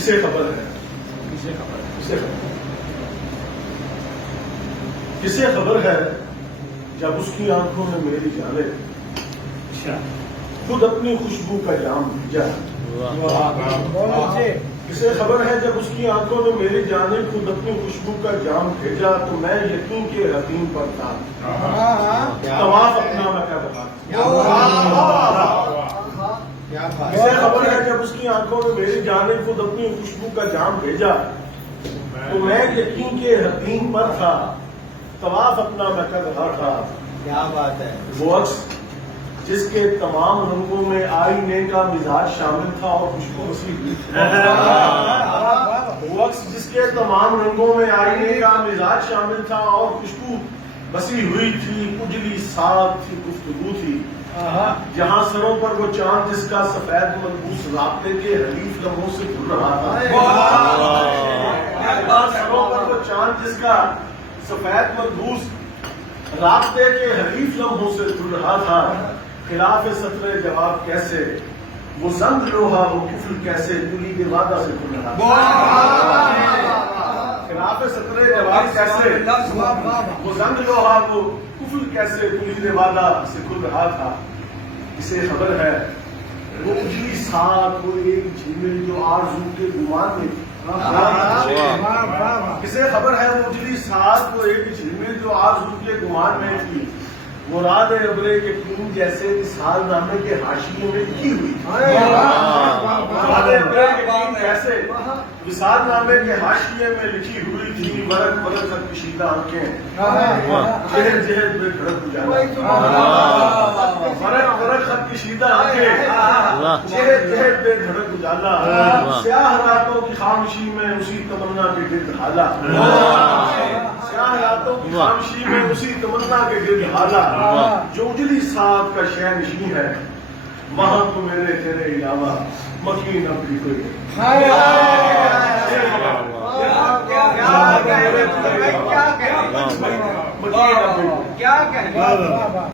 کسے خبر ہے، کسے خبر ہے جب اس کی آنکھوں میں میری جانب خود اپنی خوشبو کا جام بھیجا. کسے خبر ہے جب اس کی آنکھوں میں میری جانب خود اپنی خوشبو کا جام بھیجا تو میں یقین کے یقین پر تھا، طواف اپنا میں کر رہا. کسے خبر ہے جب اس کی آنکھوں میں میری جانب خود اپنی خوشبو کا جام بھیجا تو میں یقین کے یقین پر تھا، طواف اپنا میں کر رہا تھا. کیا بات ہے. وہ عکس جس کے تمام رنگوں میں آئینے کا مزاج شامل تھا اور خوشبو وسیع ہوئی تھی. وہ عکس جس کے تمام رنگوں میں آئینے کا مزاج شامل تھا اور خوشبو وسیع ہوئی تھی. اجلی ساتھ تھی، گفتگو تھی، جہاں سروں پر وہ چاند جس کا سفید ملبوس رابطے کے حریف لمحوں سے کھل رہا تھا. سروں پر وہ چاند جس کا سفید ملبوس رابطے کے حریف لمحوں سے کھل رہا تھا. خلاف سطر جواب کیسے وہ زنگ لوہا وہ کفل کیسے کلی کے وعدہ سے کھل رہا تھا. خلاف سطر جواب کیسے وہ زنگ لوہا وہ کفل کیسے کلی کے وعدہ سے کھل رہا تھا. اسے خبر ہے وہ اجلی ساتھ وہ ایک جھیل جو آرزو کے گمان میں تھی. کسے خبر ہے وہ اجلی ساتھ وہ ایک جھیل جو آرزو کے گمان میں تھی. وہ راد ابرے کے خون جیسے اسحال نامے کے حاشیے میں لکھی ہوئی. راد ابرے کے خون جیسے اسحال نامے کے حاشیے میں لکھی ہوئی تھی. برق برق خط کشیدہ آنکھیں جہد جہد میں دھڑک اجالا. برق برق خط کشیدہ آنکھیں جہد جہد میں دھڑک اجالا. سیاہ راتوں کی خاموشی میں اسی تمنا کے گرد حالا. سیاہ راتوں کی خاموشی میں اسی تمنا کے گرد حالا. جو اجلی ساتھ کا شہ نشین ہے وہاں تو میرے تیرے علاوہ مکین اب بھی کوئی کیا کہیں.